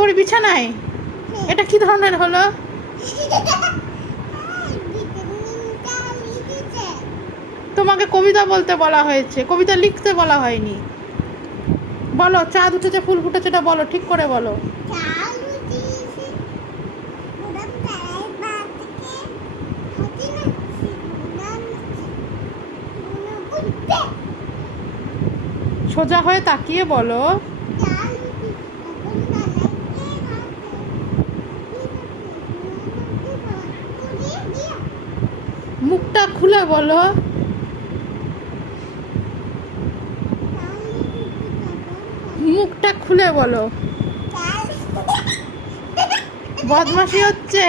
পড়ি বিছানায়? এটা কি ধরনের হলো? তোমাকে কবিতা বলতে বলা হয়েছে, কবিতা লিখতে বলা হয়নি। বলো, চাঁদ উঠেছে ফুল ফুটেছে, এটা বলো, ঠিক করে বলো। সোজা হয়ে তাকিয়ে বলো। মুখটা খুলে বলো। মুখটা খুলে বলো। বদমাশি হচ্ছে।